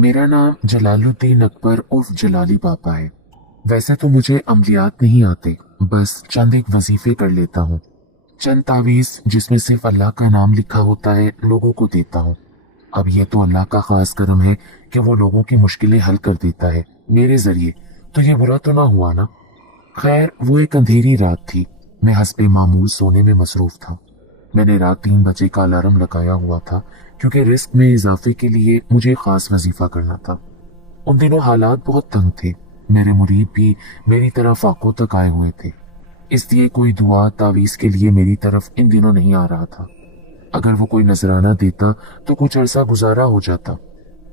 मेरा नाम जलालुद्दीन अकबर उर्फ जलाली पापा है। वैसे तो मुझे अमलियात नहीं आते, बस चंद एक वजीफे कर लेता हूँ। चंद तावीज़ जिसमें सिर्फ अल्लाह का नाम लिखा होता है लोगों को देता हूँ। अब ये तो अल्लाह का खास करम है कि वो लोगों की मुश्किलें हल कर देता है मेरे जरिए, तो ये बुरा तो ना हुआ ना। खैर, वो एक अंधेरी रात थी। मैं हस्बे मामूल सोने में मसरूफ था। मैंने रात 3 बजे का अलार्म लगाया हुआ था क्योंकि रिस्क में इजाफे के लिए मुझे खास वजीफा करना था। उन दिनों हालात बहुत तंग थे। मेरे मुरीद भी मेरी तरफ आंखों तक आए हुए थे, इसलिए कोई दुआ तावीज़ के लिए मेरी तरफ इन दिनों नहीं आ रहा था। अगर वो कोई नजराना देता तो कुछ अरसा गुजारा हो जाता,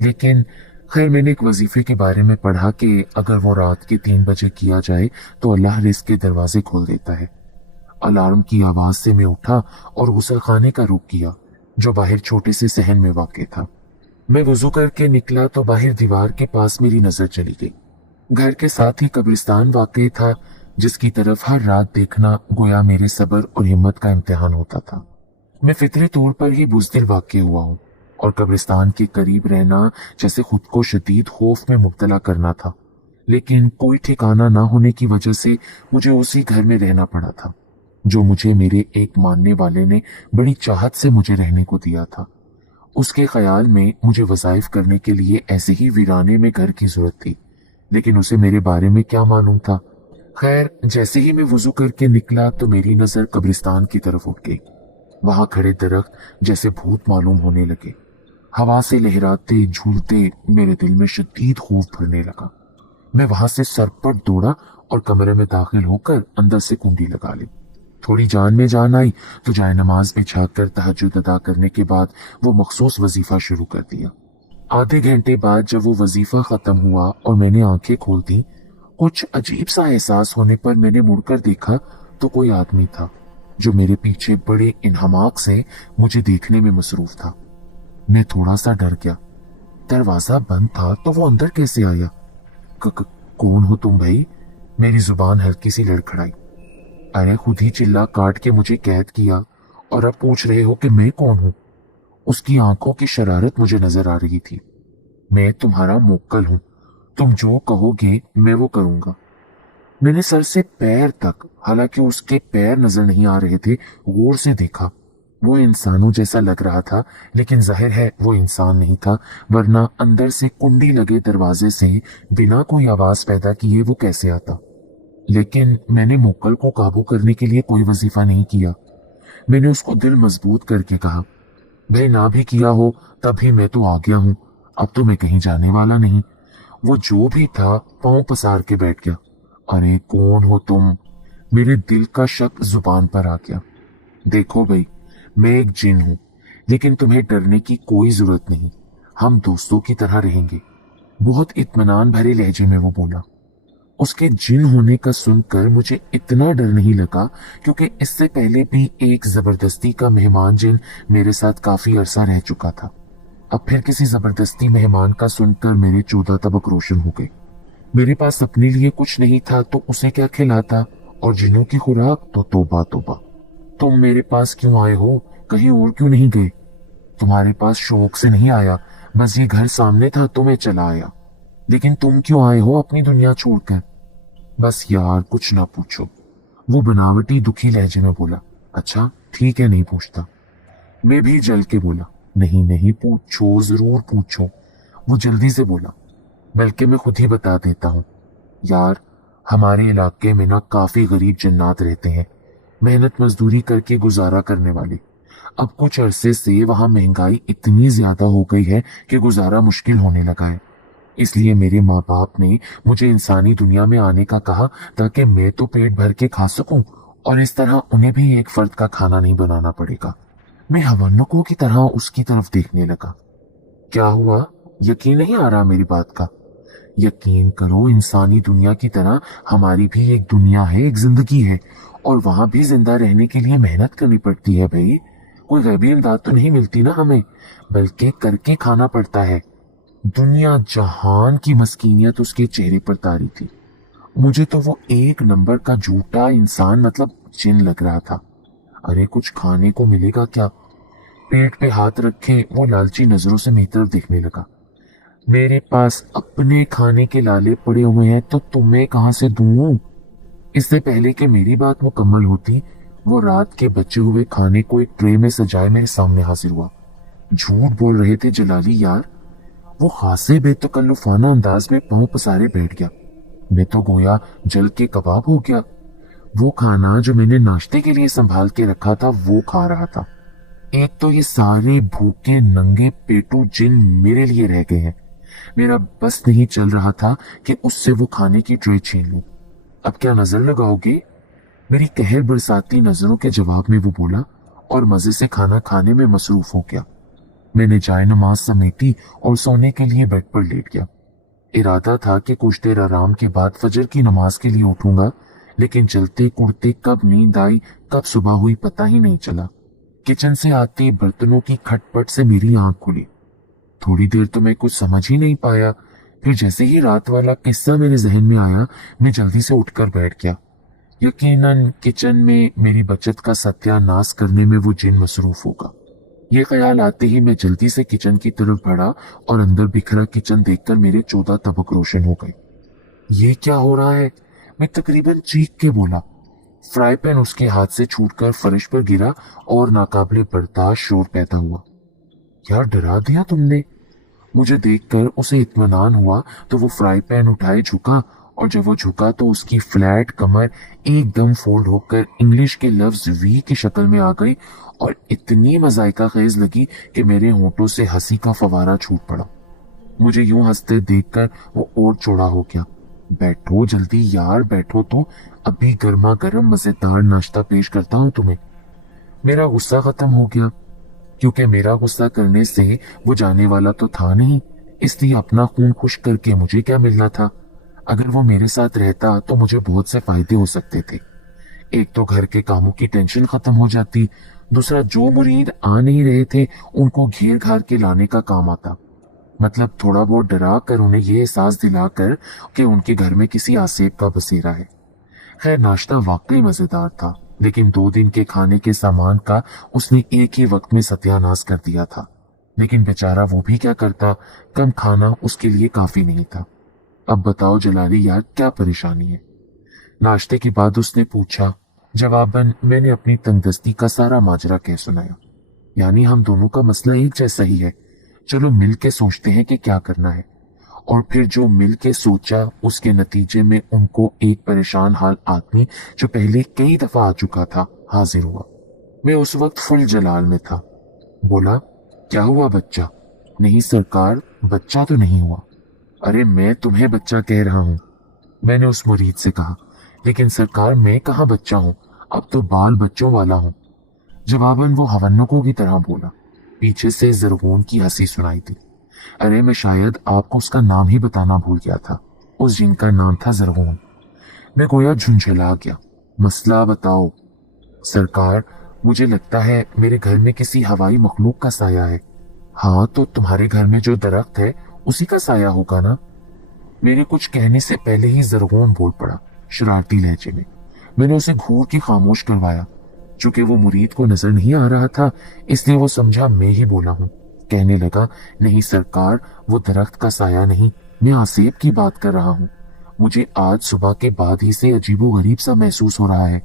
लेकिन खैर मैंने एक वजीफे के बारे में पढ़ा कि अगर वो रात के 3 बजे किया जाए तो अल्लाह रिस्क के दरवाजे खोल देता है। अलार्म की आवाज से मैं उठा और गुसल खाने का रुख किया, जो बाहर छोटे से सहन में वाक़ था। मैं वजू करके निकला तो बाहर दीवार के पास मेरी नजर चली गई। घर के साथ ही कब्रिस्तान वाक़ था, जिसकी तरफ हर रात देखना गोया मेरे सब्र और हिम्मत का इम्तिहान होता था। मैं फितरी तौर पर ही बुज़दिल वाक़ हुआ हूँ और कब्रिस्तान के करीब रहना जैसे खुद को शदीद खौफ में मुब्तला करना था, लेकिन कोई ठिकाना ना होने की वजह से मुझे उसी घर में रहना पड़ा था, जो मुझे मेरे एक मानने वाले ने बड़ी चाहत से मुझे रहने को दिया था। उसके ख्याल में मुझे वज़ाइफ करने के लिए ऐसे ही वीराने में घर की जरूरत थी, लेकिन उसे मेरे बारे में क्या मालूम था। खैर, जैसे ही मैं वजू करके निकला तो मेरी नजर कब्रिस्तान की तरफ उठ गई। वहां खड़े दरख्त जैसे भूत मालूम होने लगे। हवा से लहराते झूलते मेरे दिल में शदीद खौफ भरने लगा। मैं वहां से सरपट दौड़ा और कमरे में दाखिल होकर अंदर से कुंडी लगा ली। थोड़ी जान में जान आई तो जाए नमाज बिछा कर तहज्जुद अदा करने के बाद वो मखसूस वजीफा शुरू कर दिया। आधे घंटे बाद जब वो वजीफा खत्म हुआ और मैंने आंखें खोल दी, कुछ अजीब सा एहसास होने पर मैंने मुड़कर देखा तो कोई आदमी था जो मेरे पीछे बड़े इन्हमाक से मुझे देखने में मसरूफ था। मैं थोड़ा सा डर गया। दरवाजा बंद था तो वो अंदर कैसे आया? कौन हो तुम भाई? मेरी जुबान हल्की सी लड़खड़ाई। अरे खुद ही चिल्ला काट के मुझे कैद किया और अब पूछ रहे हो कि मैं कौन हूं? उसकी आंखों की शरारत मुझे नजर आ रही थी। मैं तुम्हारा मुक्कल हूं, तुम जो कहोगे मैं वो करूंगा। मैंने सर से पैर तक, हालांकि उसके पैर नजर नहीं आ रहे थे, गौर से देखा। वो इंसानों जैसा लग रहा था, लेकिन जाहिर है वो इंसान नहीं था, वरना अंदर से कुंडी लगे दरवाजे से बिना कोई आवाज पैदा किए वो कैसे आता। लेकिन मैंने मुक्कल को काबू करने के लिए कोई वजीफा नहीं किया। मैंने उसको दिल मजबूत करके कहा, भाई ना भी किया हो तब भी मैं तो आ गया हूं, अब तो मैं कहीं जाने वाला नहीं। वो जो भी था पांव पसार के बैठ गया। अरे कौन हो तुम? मेरे दिल का शक जुबान पर आ गया। देखो भाई, मैं एक जिन हूं, लेकिन तुम्हें डरने की कोई जरूरत नहीं, हम दोस्तों की तरह रहेंगे। बहुत इत्मीनान भरे लहजे में वो बोला। उसके जिन होने का सुनकर मुझे इतना डर नहीं लगा, क्योंकि इससे पहले भी एक जबरदस्ती का मेहमान जिन मेरे साथ काफी अरसा रह चुका था। अब फिर किसी जबरदस्ती मेहमान का सुनकर मेरे 14 तबक रोशन हो गए। मेरे पास अपने लिए कुछ नहीं था तो उसे क्या खिलाता, और जिनों की खुराक तो तौबा तौबा। तुम मेरे पास क्यों आए हो? कहीं और क्यों नहीं गए? तुम्हारे पास शौक से नहीं आया, बस ये घर सामने था तो मैं चला आया। लेकिन तुम क्यों आए हो अपनी दुनिया छोड़कर? बस यार कुछ ना पूछो, वो बनावटी दुखी लहजे में बोला। अच्छा ठीक है, नहीं पूछता। मैं भी जल के बोला, नहीं नहीं पूछो, जरूर पूछो। वो जल्दी से बोला, बल्कि मैं खुद ही बता देता हूँ। यार, हमारे इलाके में ना काफी गरीब जन्नात रहते हैं, मेहनत मजदूरी करके गुजारा करने वाले। अब कुछ अरसे से वहां महंगाई इतनी ज्यादा हो गई है कि गुजारा मुश्किल होने लगा है। इसलिए मेरे माँ बाप ने मुझे इंसानी दुनिया में आने का कहा, ताकि मैं तो पेट भर के खा सकूं और इस तरह उन्हें भी एक फर्द का खाना नहीं बनाना पड़ेगा। मैं हवन्नकों की तरह उसकी तरफ देखने लगा। क्या हुआ? यकीन नहीं आ रहा मेरी बात का? यकीन करो, इंसानी दुनिया की तरह हमारी भी एक दुनिया है, एक जिंदगी है, और वहां भी जिंदा रहने के लिए मेहनत करनी पड़ती है भाई। कोई गैबी इमदाद तो नहीं मिलती ना हमें, बल्कि करके खाना पड़ता है। दुनिया जहान की मस्कीनियत उसके चेहरे पर तारी थी। मुझे तो वो एक नंबर का झूठा इंसान, मतलब जिन लग रहा था। अरे कुछ खाने को मिलेगा क्या? पेट पे हाथ रखे वो लालची नजरों से मेरी तरफ देखने लगा। मेरे पास अपने खाने के लाले पड़े हुए हैं तो तुम्हें कहां से दूं? इससे पहले कि मेरी बात मुकम्मल होती, वो रात के बचे हुए खाने को एक ट्रे में सजाए मेरे सामने हाजिर हुआ। झूठ बोल रहे थे जलाली यार। वो खासे बेतकल्लुफाना अंदाज में पांव पसारे बैठ गया। मैं तो गोया जल के कबाब हो गया। वो खाना जो मैंने नाश्ते के लिए संभाल के रखा था वो खा रहा था। एक तो ये सारे भूखे नंगे पेटू जिन मेरे लिए रह गए हैं। मेरा बस नहीं चल रहा था कि उससे वो खाने की ट्रे छीन लूं। अब क्या नजर लगाओगे? मेरी कहर बरसाती नजरों के जवाब में वो बोला और मजे से खाना खाने में मसरूफ हो गया। मैंने जाए नमाज समेटी और सोने के लिए बेड पर लेट गया। इरादा था कि कुछ देर आराम के बाद फजर की नमाज के लिए उठूंगा, लेकिन चलते कुड़ते कब नींद आई कब सुबह हुई पता ही नहीं चला। किचन से आते बर्तनों की खटपट से मेरी आंख खुली। थोड़ी देर तो मैं कुछ समझ ही नहीं पाया। फिर जैसे ही रात वाला किस्सा मेरे जहन में आया, मैं जल्दी से उठकर बैठ गया। यकीनन किचन में मेरी बचत का सत्यानाश करने में वो जिन मसरूफ होगा। ये ख्याल आते ही मैं जल्दी से किचन की तरफ बढ़ा और अंदर बिखरा किचन देखकर मेरे 14 तबक रोशन हो गए। ये क्या हो रहा है? मैं तकरीबन चीख के बोला। फ्राई पैन उसके हाथ से छूटकर फर्श पर गिरा और नाकाबिले बर्दाश्त शोर पैदा हुआ। क्या डरा दिया तुमने? मुझे देखकर उसे इत्मीनान हुआ तो वो फ्राई पैन उठाए झुका, और जब वो झुका तो उसकी फ्लैट कमर एकदम फोल्ड होकर इंग्लिश के लफ्ज वी की शक्ल में आ गई और इतनी मजाइका खेज लगी कि मेरे होंठों से हंसी का फवारा छूट पड़ा। मुझे यूं हंसते देखकर वो और चौड़ा हो गया। बैठो जल्दी यार बैठो, तो अभी गर्मा गर्म मजेदार नाश्ता पेश करता हूं तुम्हें। मेरा गुस्सा खत्म हो गया, क्योंकि मेरा गुस्सा करने से वो जाने वाला तो था नहीं, इसलिए अपना खून खुश करके मुझे क्या मिलना था। अगर वो मेरे साथ रहता तो मुझे बहुत से फायदे हो सकते थे। एक तो घर के कामों की टेंशन खत्म हो जाती, दूसरा जो मुरीद आ नहीं रहे थे उनको घेर घार के लाने का काम आता। मतलब थोड़ा बहुत डरा कर उन्हें ये एहसास दिलाकर कि उनके घर में किसी आसेब का बसेरा है। खैर नाश्ता वाकई मजेदार था, लेकिन 2 दिन के खाने के सामान का उसने एक ही वक्त में सत्यानाश कर दिया था। लेकिन बेचारा वो भी क्या करता, कम खाना उसके लिए काफी नहीं था। अब बताओ जलाली यार क्या परेशानी है? नाश्ते के बाद उसने पूछा। जवाबन मैंने अपनी तंगदस्ती का सारा माजरा कह सुनाया। यानी हम दोनों का मसला एक जैसा ही है, चलो मिल के सोचते हैं कि क्या करना है। और फिर जो मिल के सोचा उसके नतीजे में उनको एक परेशान हाल आदमी जो पहले कई दफा आ चुका था हाजिर हुआ। मैं उस वक्त फुल जलाल में था। बोला, क्या हुआ बच्चा? नहीं सरकार, बच्चा तो नहीं हुआ। अरे मैं तुम्हें बच्चा कह रहा हूं, मैंने उस मुरीद से कहा। लेकिन सरकार मैं कहाँ बच्चा हूं, अब तो बाल बच्चों वाला हूं। जवाबन वो हवन्नकों की तरह बोला। पीछे से जरगून की हंसी सुनाई दी। अरे मैं शायद आपको उसका नाम ही बताना भूल गया था। उस जिन का नाम था जरगून। मैं गोया झुंझला गया। मसला बताओ। सरकार मुझे लगता है मेरे घर में किसी हवाई मखलूक का साया है। हाँ तो तुम्हारे घर में जो दरख्त है उसी का साया होगा ना? मेरे कुछ कहने से पहले ही जरगून बोल पड़ा शरारती लहजे में। मैंने उसे घूर के खामोश करवाया। चूंकि वो मुरीद को नजर नहीं आ रहा था, इसलिए वो समझा मैं ही बोला हूं। कहने लगा, नहीं सरकार, वो दरख्त का साया नहीं, मैं आसेब की बात कर रहा हूं। मुझे आज सुबह के बाद ही से अजीबो गरीब सा महसूस हो रहा है।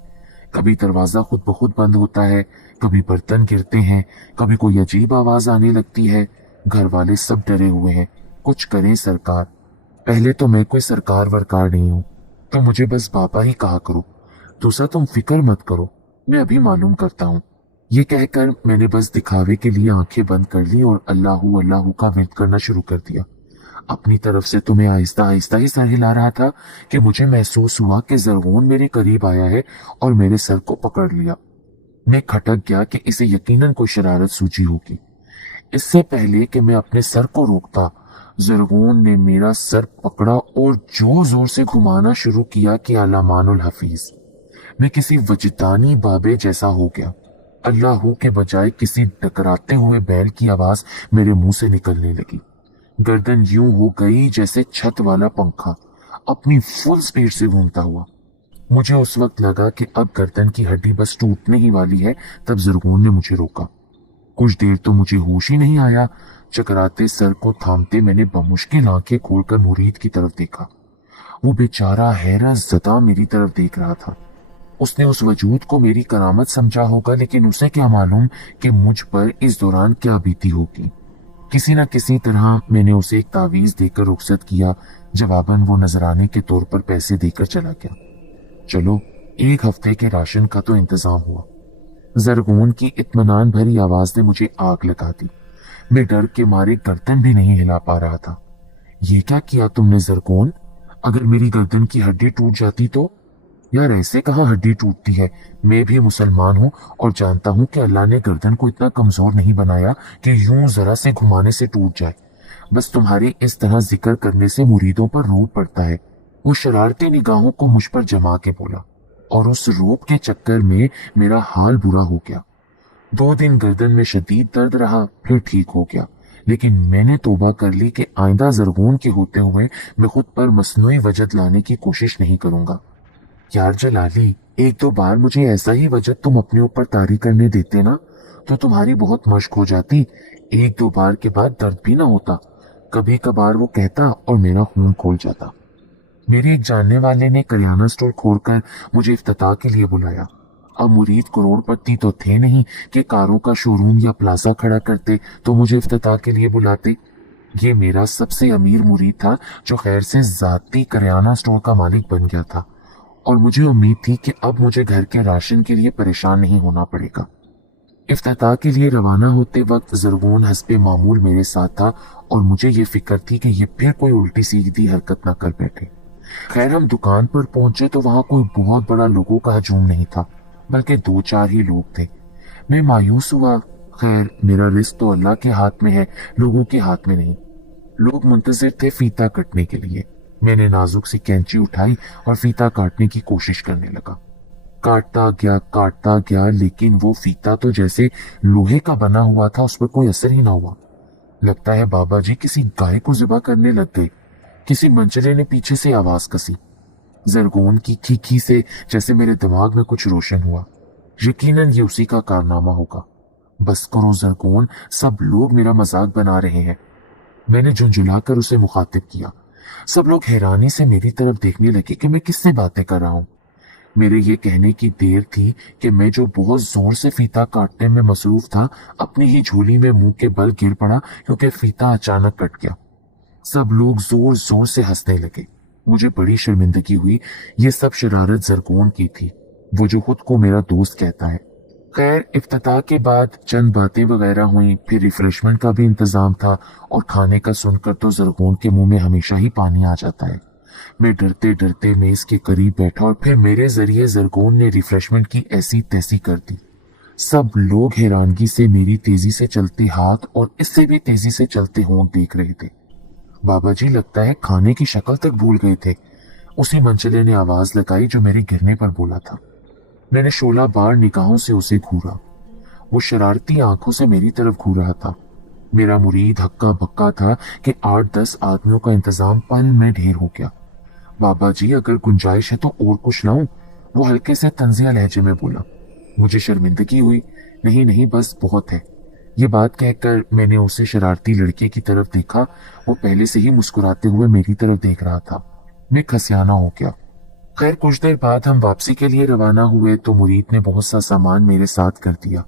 कभी दरवाजा खुद ब खुद बंद होता है, कभी बर्तन गिरते हैं, कभी कोई अजीब आवाज आने लगती है। घर वाले सब डरे हुए हैं। कुछ करें सरकार। पहले तो मैं कोई सरकार वरकार नहीं हूं, तो मुझे बस बाबा ही कहा करो। दूसरा तुम फिक्र मत करो, मैं अभी मालूम करता हूँ। ये कहकर मैंने बस दिखावे के लिए आंखें बंद कर ली और अल्लाहू अल्लाहू का विर्द करना शुरू कर दिया। अपनी तरफ से तो मैं आहिस्ता आहिस्ता ही सर हिला रहा था कि मुझे महसूस हुआ कि जरगून मेरे करीब आया है और मेरे सर को पकड़ लिया। मैं खटक गया कि इसे यकीनन कोई शरारत सूझी होगी। इससे पहले कि मैं अपने सर को रोकता, जरगून ने मेरा सर पकड़ा और जो जोर से घुमाना शुरू किया कि अलामानुल हफीज। मैं किसी वजदानी बाबे जैसा हो गया। अल्लाह के बजाय किसी टकराते हुए बैल की आवाज मेरे मुंह से निकलने लगी। गर्दन यूं हो गई जैसे छत वाला पंखा अपनी फुल स्पीड से घूमता हुआ। मुझे उस वक्त लगा कि अब गर्दन की हड्डी बस टूटने ही वाली है। तब जरगून ने मुझे रोका। कुछ देर तो मुझे होश ही नहीं आया। चकराते सर को थामते मैंने बमुश्किल आंखें खोलकर मुरीद की तरफ देखा। वो बेचारा हैरत ज़दा मेरी तरफ देख रहा था। उसने उस वजूद को मेरी करामत समझा होगा, लेकिन उसे क्या मालूम कि मुझ पर इस दौरान क्या बीती होगी। किसी न किसी तरह मैंने उसे एक तावीज़ देकर रुखसत किया। जवाबन वो नजराने के तौर पर पैसे देकर चला गया। चलो, एक हफ्ते के राशन का तो इंतजाम हुआ। जरगून की इत्मीनान भरी आवाज ने मुझे आग लगा दी। मैं डर के मारे गर्दन भी नहीं हिला पा रहा था। ये क्या किया तुमने जरगून? अगर मेरी गर्दन की हड्डी टूट जाती तो? यार, ऐसे कहाँ हड्डी टूटती है। मैं भी मुसलमान हूँ और जानता हूँ कि अल्लाह ने गर्दन को इतना कमजोर नहीं बनाया कि यूं जरा से घुमाने से टूट जाए। बस तुम्हारे इस तरह जिक्र करने से मुरीदों पर रूप पड़ता है। वो शरारती निगाहों को मुझ पर जमा के बोला, और उस रूप के चक्कर में मेरा हाल बुरा हो गया। 2 दिन गर्दन में शदीद दर्द रहा, फिर ठीक हो गया। लेकिन मैंने तौबा कर ली कि आइंदा जरगून के होते हुए मैं खुद पर मसनूई वजद लाने की कोशिश नहीं करूंगा। यार जलाली, 1-2 बार मुझे ऐसा ही वजद तुम अपने ऊपर तारी करने देते ना, तो तुम्हारी बहुत मश्क हो जाती। 1-2 बार के बाद दर्द भी ना होता। कभी कभार वो कहता और मेरा खून खोल जाता। मेरे एक जानने वाले ने करियाना स्टोर खोलकर मुझे इफ्तिताह के लिए बुलाया। अब मुरीद करोड़पति तो थे नहीं कि कारों का शोरूम या प्लाजा खड़ा करते तो मुझे इफ्तिताह के लिए बुलाते। ये मेरा सबसे अमीर मुरीद था जो खैर से जाती करियाना स्टोर का मालिक बन गया था, और मुझे उम्मीद थी कि अब मुझे घर के राशन के लिए परेशान नहीं होना पड़ेगा। इफ्तिताह के लिए रवाना होते वक्त जरगून हस्बे मामूल मेरे साथ था, और मुझे ये फिक्र थी कि ये फिर कोई उल्टी सीधी हरकत ना कर बैठे। खैर, हम दुकान पर पहुंचे तो वहां कोई बहुत बड़ा लोगों का हजूम नहीं था, बल्कि 2-4 ही लोग थे। मैं मायूस हुआ। खैर, मेरा रिस्क तो अल्लाह के हाथ में है, लोगों के हाथ में नहीं। लोग मुंतजिर थे फीता कटने के लिए। मैंने नाजुक सी कैंची उठाई और फीता काटने की कोशिश करने लगा। काटता गया, लेकिन वो फीता तो जैसे लोहे का बना हुआ था, उस पर कोई असर ही ना हुआ। लगता है बाबा जी किसी गाय को ज़िबा करने लग गए। किसी मंचले ने पीछे से आवाज कसी। जरगून की खीखी से जैसे मेरे दिमाग में कुछ रोशन हुआ। यकीनन ये उसी का कारनामा होगा। बस करो जरगून, सब लोग मेरा मजाक बना रहे हैं। मैंने झुंझुलाकर उसे मुखातिब किया। सब लोग हैरानी से मेरी तरफ देखने लगे कि मैं किससे बातें कर रहा हूँ। मेरे ये कहने की देर थी कि मैं जो बहुत जोर से फीता काटने में मसरूफ था, अपनी ही झोली में मुंह के बल गिर पड़ा क्योंकि फीता अचानक कट गया। सब लोग जोर जोर से हंसने लगे। मुझे बड़ी शर्मिंदगी हुई। ये सब शरारत जरगून की थी, वो जो खुद को मेरा दोस्त कहता है। खैर, इफ्तिताह के बाद चंद बातें वगैरह हुई, फिर रिफ्रेशमेंट का भी इंतजाम था, और खाने का सुनकर तो जरगून के मुंह में हमेशा ही पानी आ जाता है। मैं डरते डरते मेज के करीब बैठा, और फिर मेरे जरिए जरगून ने रिफ्रेशमेंट की ऐसी तैसी कर दी। सब लोग हैरानगी से मेरी तेजी से चलते हाथ और इससे भी तेजी से चलते होंठ देख रहे थे। बाबा जी लगता है खाने की शक्ल तक भूल गए थे। उसी मंचले ने आवाज लगाई जो मेरे गिरने पर बोला था। मैंने 16 बार निगाहों से उसे घूरा। वो शरारती आंखों से मेरी तरफ घूर रहा था। मेरा मुरीद हक्का बक्का था कि 8-10 आदमियों का इंतजाम पल में ढेर हो गया। बाबा जी, अगर गुंजाइश है तो और कुछ लाऊं? वो हल्के से तंजिया लहजे में बोला। मुझे शर्मिंदगी हुई। नहीं नहीं, बस बहुत है। ये बात कहकर मैंने उसे शरारती लड़के की तरफ देखा। वो पहले से ही मुस्कुराते हुए मेरी तरफ देख रहा था। मैं खसियाना हो गया। खैर, कुछ देर बाद हम वापसी के लिए रवाना हुए तो मुरीद ने बहुत सा सामान मेरे साथ कर दिया।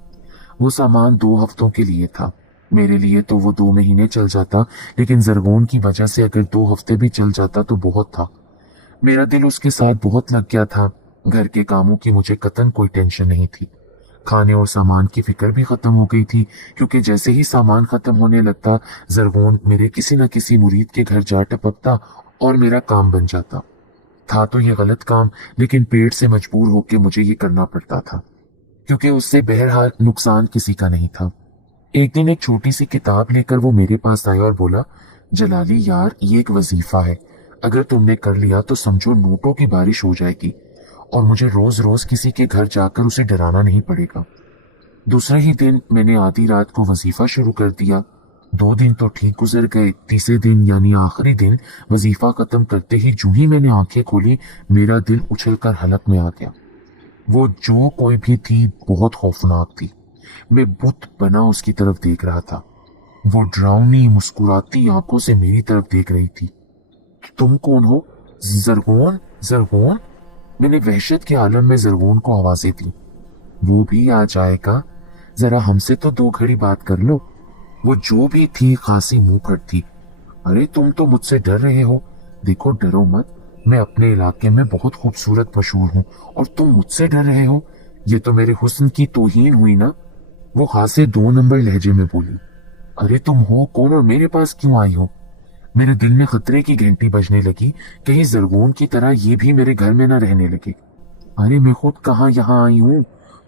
वो सामान 2 हफ्तों के लिए था। मेरे लिए तो वो 2 महीने चल जाता, लेकिन जरगून की वजह से अगर 2 हफ्ते भी चल जाता तो बहुत था। मेरा दिल उसके साथ बहुत लग गया था। घर के कामों की मुझे कतन कोई टेंशन नहीं थी। खाने और सामान की फिक्र भी खत्म हो गई थी, क्योंकि जैसे ही सामान खत्म होने लगता, जरगून मेरे किसी न किसी मुरीद के घर जा टपकता और मेरा काम बन जाता। था तो ये गलत काम, लेकिन पेट से मजबूर होकर मुझे ये करना पड़ता था, क्योंकि उससे बहरहाल नुकसान किसी का नहीं था। एक दिन एक छोटी सी किताब लेकर वो मेरे पास आया और बोला, जलाली यार, ये एक वजीफा है। अगर तुमने कर लिया तो समझो नोटों की बारिश हो जाएगी, और मुझे रोज रोज किसी के घर जाकर उसे डराना नहीं पड़ेगा। दूसरे ही दिन मैंने आधी रात को वजीफा शुरू कर दिया। 2 दिन तो ठीक गुजर गए। तीसरे दिन यानी आखिरी दिन वजीफा खत्म करते ही जूं ही मैंने आंखें खोली, मेरा दिल उछलकर हलक में आ गया। वो जो कोई भी थी बहुत खौफनाक थी। मैं बुत बना उसकी तरफ देख रहा था। वो डरावनी मुस्कुराती आंखों से मेरी तरफ देख रही थी। तुम कौन हो? जरगोन, जरगोन। मैंने वहशत के आलम में जरगोन को आवाजें दी। वो भी आ जाएगा, जरा हमसे तो 2 घड़ी बात कर लो। वो जो भी थी खासी मुंह फट थी। अरे तुम तो मुझसे डर रहे हो। देखो डरो मत, मैं अपने इलाके में बहुत खूबसूरत मशहूर हूँ और तुम मुझसे डर रहे हो। ये तो मेरे हुस्न की तौहीन हुई ना। वो खासे 2 नंबर लहजे में बोली। अरे तुम हो कौन और मेरे पास क्यों आई हो? मेरे दिल में खतरे की घंटी बजने लगी, कहीं जरगोन की तरह ये भी मेरे घर में न रहने लगे। अरे मैं खुद कहाँ यहाँ आई हूँ,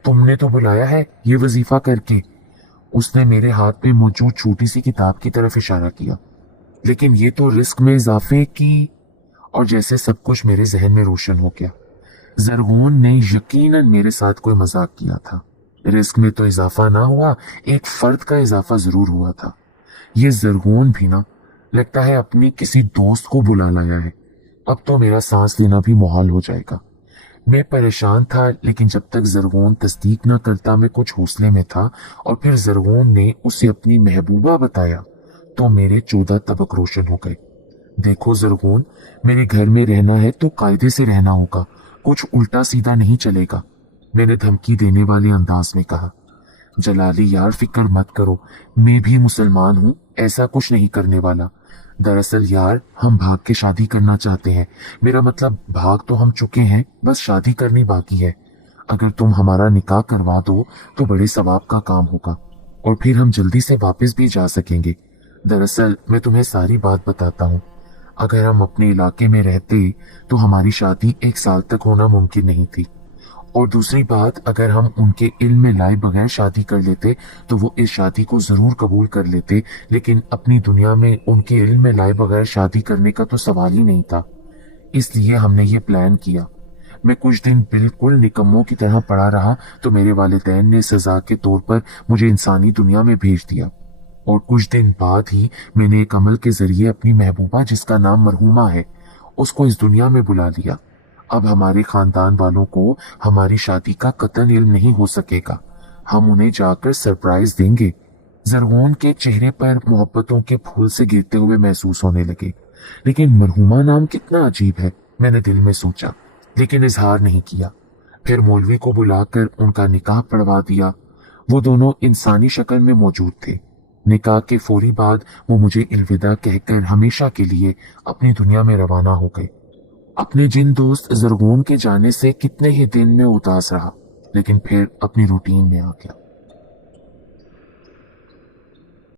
तुमने तो बुलाया है ये वजीफा करके। उसने मेरे हाथ में मौजूद छोटी सी किताब की तरफ इशारा किया। लेकिन ये तो रिस्क में इजाफे की। और जैसे सब कुछ मेरे जहन में रोशन हो गया। जरगोन ने यकीनन मेरे साथ कोई मजाक किया था। रिस्क में तो इजाफा ना हुआ, एक फर्द का इजाफा जरूर हुआ था। ये जरगोन भी ना, लगता है अपनी किसी दोस्त को बुला लाया है। अब तो मेरा सांस लेना भी मुहाल हो जाएगा। मैं परेशान था, लेकिन जब तक जरगोन तस्दीक ना करता मैं कुछ हौसले में था। और फिर जरगोन ने उसे अपनी महबूबा बताया तो मेरे 14 तबक रोशन हो गए। देखो जरगोन, मेरे घर में रहना है तो कायदे से रहना होगा, कुछ उल्टा सीधा नहीं चलेगा, मैंने धमकी देने वाले अंदाज में कहा। जलाली यार फिक्र मत करो, मैं भी मुसलमान हूँ, ऐसा कुछ नहीं करने वाला। दरअसल यार हम भाग के शादी करना चाहते हैं। मेरा मतलब भाग तो हम चुके हैं, बस शादी करनी बाकी है। अगर तुम हमारा निकाह करवा दो तो बड़े सवाब का काम होगा और फिर हम जल्दी से वापस भी जा सकेंगे। दरअसल मैं तुम्हें सारी बात बताता हूँ। अगर हम अपने इलाके में रहते तो हमारी शादी 1 साल तक होना मुमकिन नहीं थी। और दूसरी बात, अगर हम उनके इल्म में लाए बगैर शादी कर लेते तो वो इस शादी को जरूर कबूल कर लेते, लेकिन अपनी दुनिया में उनके इल्म में लाए बगैर शादी करने का तो सवाल ही नहीं था। इसलिए हमने ये प्लान किया। मैं कुछ दिन बिल्कुल निकम्मों की तरह पड़ा रहा तो मेरे वालिदैन ने सजा के तौर पर मुझे इंसानी दुनिया में भेज दिया। और कुछ दिन बाद ही मैंने एक अमल के जरिए अपनी महबूबा, जिसका नाम मरहूमा है, उसको इस दुनिया में बुला लिया। अब हमारे खानदान वालों को हमारी शादी का कतई इल्म नहीं हो सकेगा। हम उन्हें जाकर सरप्राइज देंगे। जरगोन के चेहरे पर मोहब्बतों के फूल से गिरते हुए महसूस होने लगे। लेकिन मरहूमा नाम कितना अजीब है, मैंने दिल में सोचा, लेकिन इजहार नहीं किया। फिर मौलवी को बुलाकर उनका निकाह पढ़वा दिया। वो दोनों इंसानी शक्ल में मौजूद थे। निकाह के फौरी बाद वो मुझे अलविदा कहकर हमेशा के लिए अपनी दुनिया में रवाना हो गए। अपने जिन दोस्त जरगोन के जाने से कितने ही दिन में उदास रहा, लेकिन फिर अपनी रूटीन में आ गया।